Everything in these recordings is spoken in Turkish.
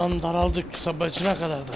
Lan daraldık sabahçına kadar daraldı.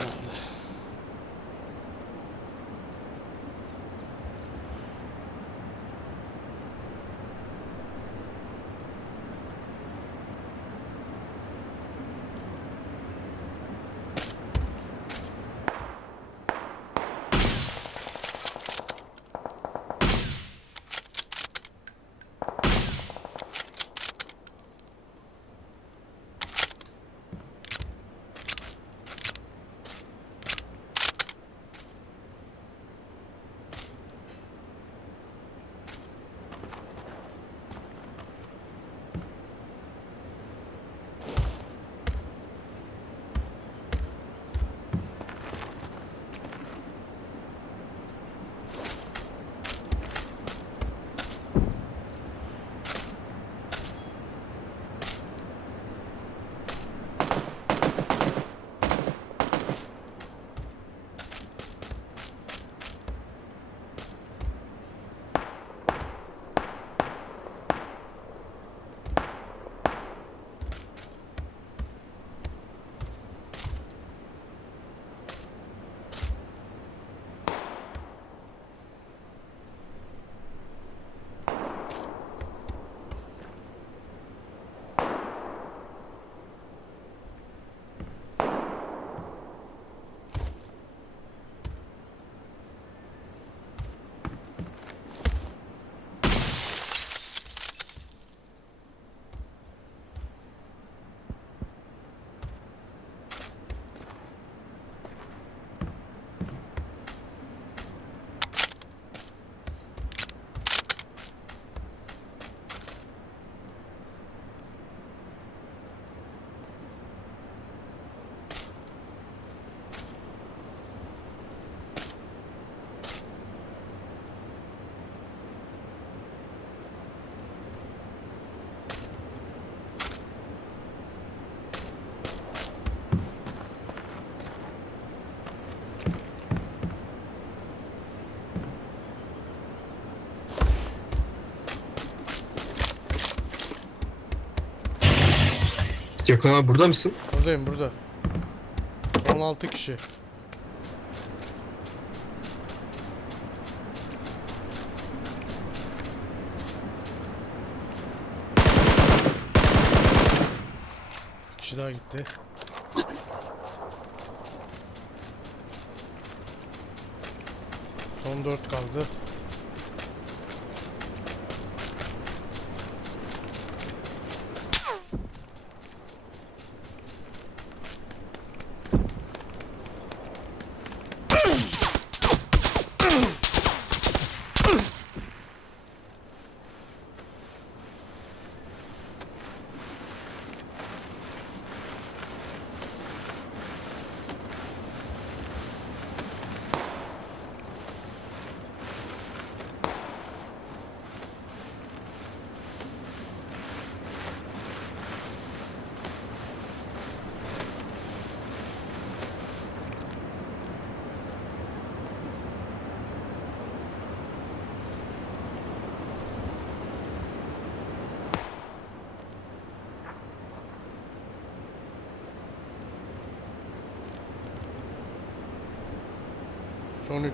Gökhan abi burada mısın? Buradayım burada. 16 kişi. Kişi daha gitti. Son 4 kaldı. Son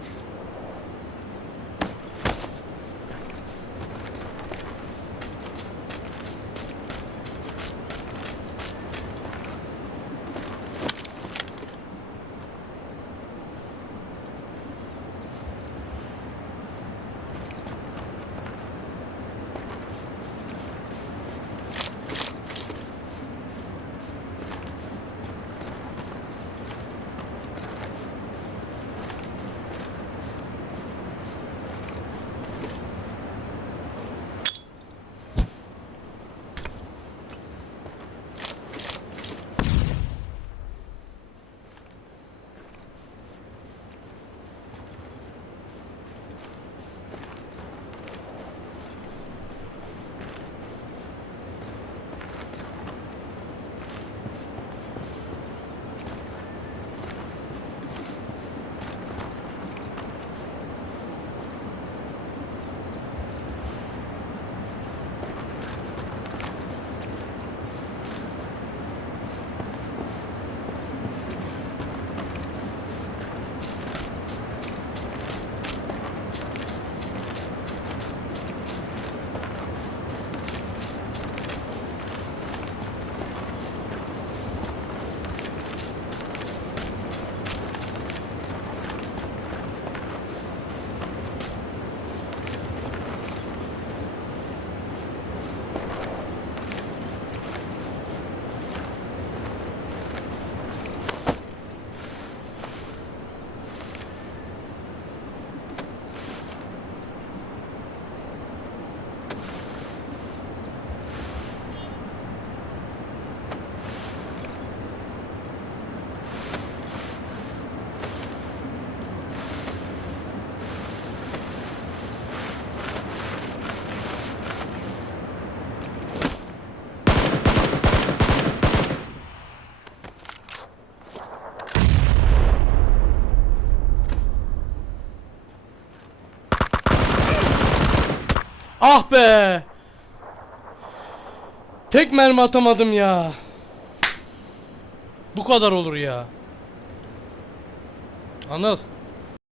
Ah be! Tek mermi atamadım ya. Bu kadar olur ya. Anıl.